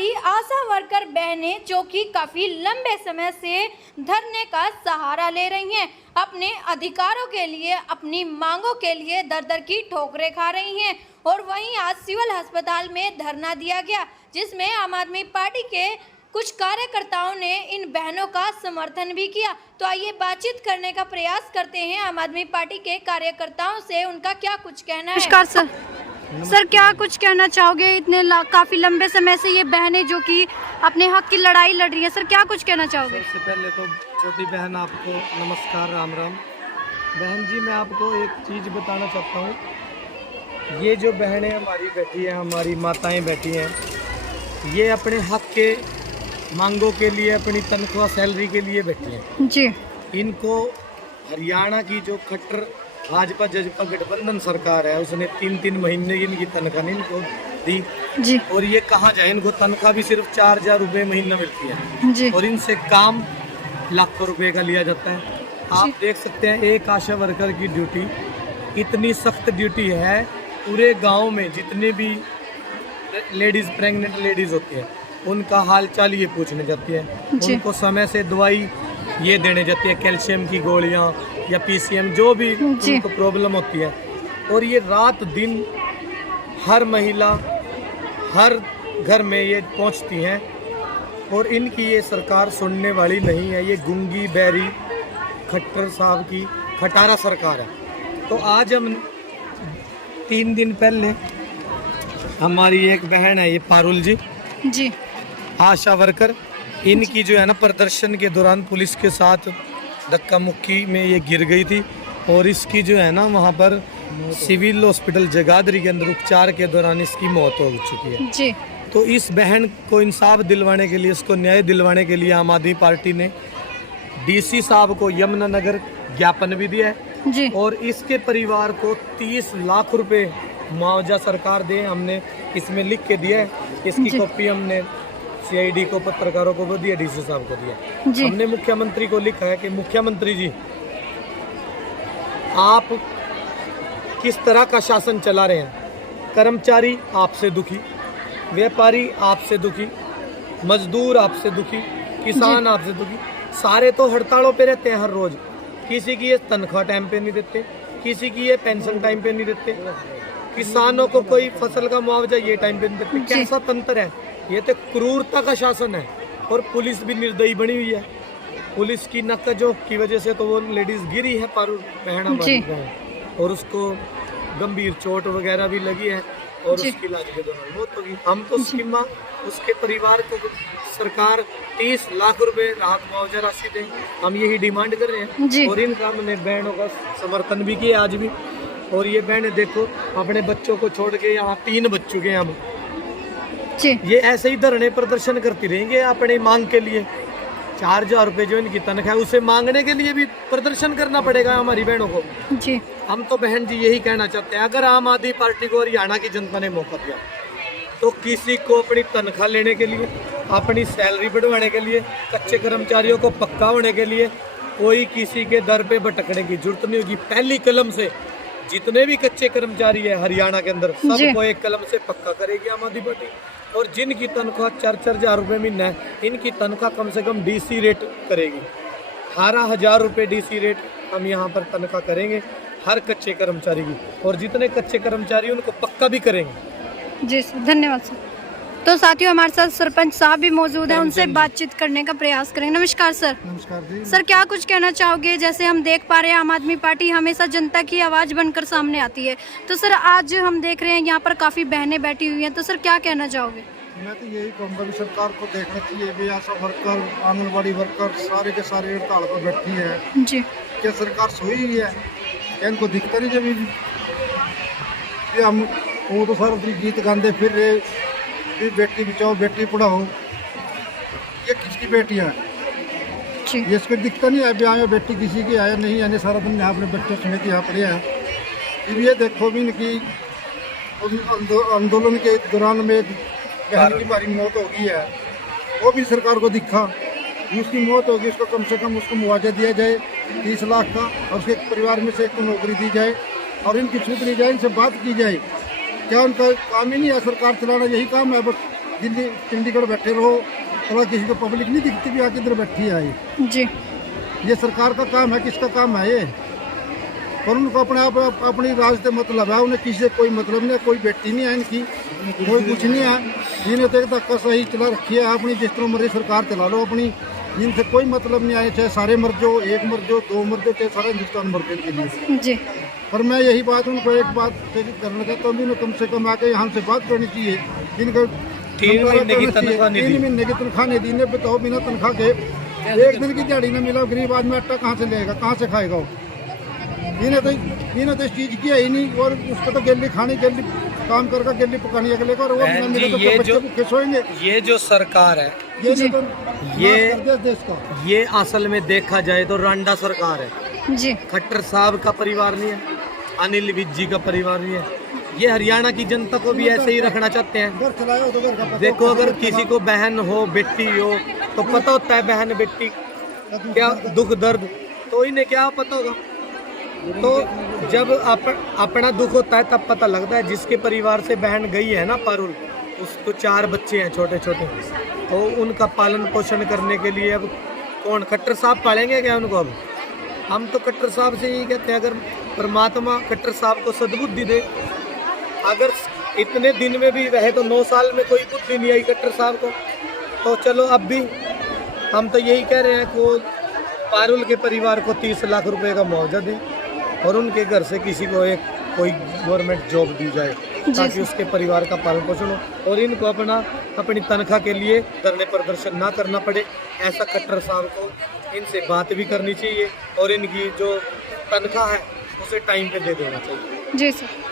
हमारी आशा वर्कर बहनें जो कि काफी लंबे समय से धरने का सहारा ले रही हैं, अपने अधिकारों के लिए, अपनी मांगों के लिए दर दर की ठोकरें खा रही हैं। और वहीं आज सिविल अस्पताल में धरना दिया गया, जिसमें आम आदमी पार्टी के कुछ कार्यकर्ताओं ने इन बहनों का समर्थन भी किया। तो आइए बातचीत करने का प्रयास करते हैं आम आदमी पार्टी के कार्यकर्ताओं से, उनका क्या कुछ कहना है। नमस्कार सर। सर क्या कुछ कहना चाहोगे, इतने काफी लंबे समय से ये बहनें जो कि अपने हक की लड़ाई लड़ रही है, सर क्या कुछ कहना चाहोगे? सबसे पहले तो छोटी बहन आपको नमस्कार, राम राम। बहन जी, मैं आपको एक चीज़ बताना चाहता हूँ। ये जो बहनें हमारी बैठी हैं, हमारी माताएं बैठी हैं, ये अपने हक के मांगों के लिए, अपनी तनख्वाह सैलरी के लिए बैठी हैं जी। इनको हरियाणा की जो खट्टर भाजपा जजपा गठबंधन सरकार है, उसने 3-3 महीने की इनकी तनख्वाह नहीं इनको दी जी। और ये कहाँ जाए, इनको तनख्वाह भी सिर्फ 4,000 रुपये महीना मिलती है जी। और इनसे काम लाखों रुपए का लिया जाता है। आप देख सकते हैं एक आशा वर्कर की ड्यूटी, इतनी सख्त ड्यूटी है। पूरे गांव में जितने भी लेडीज़, प्रेग्नेंट लेडीज़ होती हैं, उनका हाल चाल ये पूछने जाती है। उनको समय से दवाई ये देने जाती है, कैल्शियम की गोलियां या पीसीएम, जो भी उनको प्रॉब्लम होती है। और ये रात दिन हर महिला, हर घर में ये पहुंचती हैं और इनकी ये सरकार सुनने वाली नहीं है। ये गूंगी बैरी खट्टर साहब की खटारा सरकार है। तो आज हम 3 दिन पहले हमारी एक बहन है, ये पारुल जी जी, आशा वर्कर, इनकी जो है ना प्रदर्शन के दौरान पुलिस के साथ धक्का मुक्की में ये गिर गई थी और इसकी जो है ना वहाँ पर सिविल हॉस्पिटल जगाधरी के अंदर उपचार के दौरान इसकी मौत हो चुकी है जी। तो इस बहन को इंसाफ दिलवाने के लिए, इसको न्याय दिलवाने के लिए आम आदमी पार्टी ने डीसी साहब को यमुनानगर ज्ञापन भी दिया है जी। और इसके परिवार को 30 लाख रुपए मुआवजा सरकार दे, हमने इसमें लिख के दिया है। इसकी कॉपी हमने सीआईडी को, पत्रकारों को दिया, डीसी साहब को दिया। हमने मुख्यमंत्री को लिखा है कि मुख्यमंत्री जी, आप किस तरह का शासन चला रहे हैं। कर्मचारी आपसे दुखी, व्यापारी आपसे दुखी, मजदूर आपसे दुखी, किसान आपसे दुखी, सारे तो हड़तालों पे रहते हैं हर रोज। किसी की ये तनख्वाह टाइम पे नहीं देते, किसी की ये पेंशन टाइम पे नहीं देते, किसानों को कोई फसल का मुआवजा ये टाइम पे नहीं देते। कैसा तंत्र है ये? तो क्रूरता का शासन है। और पुलिस भी निर्दयी बनी हुई है। पुलिस की नकजों की वजह से तो वो लेडीज गिरी है, पारुल बहन हमारी बहन, और उसको गंभीर चोट वगैरह भी लगी है और उसकी इलाज के दौरान मौत होगी। हम तो स्कीमा उसके परिवार को सरकार 30 लाख रुपए राहत मुआवजा राशि दें, हम यही डिमांड कर रहे हैं। और इनका हमने बहनों का समर्थन भी किया आज भी। और ये बहनें देखो, अपने बच्चों को छोड़ के, यहाँ 3 बच्चों के हम ये ऐसे ही धरने प्रदर्शन करती रहेंगे अपनी मांग के लिए। 4,000 रुपए जो इनकी तनख्वाह है, उसे मांगने के लिए भी प्रदर्शन करना पड़ेगा हमारी बहनों को जी। हम तो बहन जी यही कहना चाहते हैं, अगर आम आदमी पार्टी को हरियाणा की जनता ने मौका दिया तो किसी को अपनी तनख्वाह लेने के लिए, अपनी सैलरी बढ़वाने के लिए, कच्चे कर्मचारियों को पक्का होने के लिए कोई किसी के दर पे भटकने की जरूरत नहीं होगी। पहली कलम से जितने भी कच्चे कर्मचारी है हरियाणा के अंदर, सबको एक कलम से पक्का करेगी आम आदमी पार्टी। और जिनकी तनख्वाह 4,000 रुपये महीना है, इनकी तनख्वाह कम से कम डीसी रेट करेगी। 18,000 रुपये डीसी रेट हम यहाँ पर तनख्वाह करेंगे हर कच्चे कर्मचारी की, और जितने कच्चे कर्मचारी उनको पक्का भी करेंगे। जी सर, धन्यवाद सर। तो साथियों, हमारे साथ सरपंच साहब भी मौजूद हैं, उनसे बातचीत करने का प्रयास करेंगे। नमस्कार सर। नमस्कार जी। सर क्या कुछ कहना चाहोगे? जैसे हम देख पा रहे हैं, आम आदमी पार्टी हमेशा जनता की आवाज़ बनकर सामने आती है, तो सर आज हम देख रहे हैं यहाँ पर काफ़ी बहनें बैठी हुई हैं, तो सर क्या कहना चाहोगे? मैं तो यही कहूँगा कि सरकार को देखना चाहिए भी आशा वर्कर, आंगनबाड़ी वर्कर सारे के सारे हड़ताल पर बैठी है जी। क्या सरकार सोई हुई है? इनको दिखता नहीं जब भी हम वो तो सारा दिन गीत गाते फिर रहे भी बेटी बचाओ बेटी पढ़ाओ। ये किसकी बेटियाँ हैं? ये इसको दिखता नहीं है भी आया बेटी किसी की आया नहीं आने, सारा दिन यहाँ अपने बच्चों समेत यहाँ पड़े हैं। फिर ये देखो भी इनकी आंदोलन के दौरान में बहन की भारी मौत हो गई है, वो भी सरकार को दिखा। उसकी मौत होगी, उसको कम से कम उसको मुआवजा दिया जाए 30 लाख का, और उसके परिवार में से एक को नौकरी दी जाए और इनकी छूट ली जाए, इनसे बात की जाए। क्या उनका काम ही नहीं है सरकार चलाना? यही काम है बस, दिल्ली चंडीगढ़ बैठे रहो, थोड़ा किसी को पब्लिक नहीं दिखती भी आके इधर बैठी है ये। जी ये सरकार का काम है, किसका काम है ये? और उनको अपने आप अपनी राज से मतलब है, उन्हें किसी से कोई मतलब नहीं है, कोई बेटी नहीं है इनकी, कोई कुछ नहीं है। इन्हें तो एक धक्का सही चला रखी है अपनी, जिस तरह मर्जी सरकार चला लो अपनी, इनसे कोई मतलब नहीं आए, चाहे सारे मर जाओ, एक मर जाओ, दो मर जाओ, चाहे सारा हिंदुस्तान मर जाए इनके लिए। जी पर मैं यही बात उनको एक बात करना चाहता हूँ, उन्हें कम से कम आके यहाँ से बात करनी चाहिए। इनको 3 महीने की तनख्वाह नहीं दी। 3 महीने की तनख्वाह नहीं दी, इन्हें बताओ बिना तनख्वाह के एक दिन की दिहाड़ी ना मिला, गरीब आदमी आटा कहाँ से लेगा, कहाँ से खाएगा वो? इन्हें तो इस चीज़ की है ही नहीं, और उसको तो गेली खानी, गेली काम करके गेली पकानी अगले को, और वो बिना मिले तो ये बच्चे भूखे सोएंगे। ये जो सरकार है, ये जी। तो ये- नाश कर दिया देश का। ये असल में देखा जाए तो रांडा सरकार है। जी खट्टर साहब का परिवार नहीं है, अनिल विज जी का परिवार नहीं है। ये हरियाणा की जनता को भी ऐसे ही रखना चाहते हैं। घर चलाया हो तो घर का पता देखो, हो, अगर कैसे किसी को बहन हो, बेटी हो, तो पता होता है बहन बेटी क्या दुख दर्द, तो इन्हें क्या पता होगा? तो जब अपना दुख होता है तब पता लगता है। जिसके परिवार से बहन गई है ना पारुल, उसको 4 बच्चे हैं छोटे छोटे, तो उनका पालन पोषण करने के लिए अब कौन, खट्टर साहब पालेंगे क्या उनको? अब हम तो खट्टर साहब से यही कहते हैं, अगर परमात्मा खट्टर साहब को सद्बुद्धि दे। अगर इतने दिन में भी रहे तो 9 साल में कोई बुद्धि नहीं आई खट्टर साहब को, तो चलो अब भी हम तो यही कह रहे हैं कि पारुल के परिवार को 30 लाख रुपए का मुआवजा दे, और उनके घर से किसी को एक कोई गवर्नमेंट जॉब दी जाए, ताकि उसके परिवार का पालन पोषण हो, और इनको अपनी तनख्वाह के लिए धरने प्रदर्शन ना करना पड़े। ऐसा खट्टर साहब को इनसे बात भी करनी चाहिए, और इनकी जो तनख्वाह है उसे टाइम पे दे देना चाहिए। जी सर।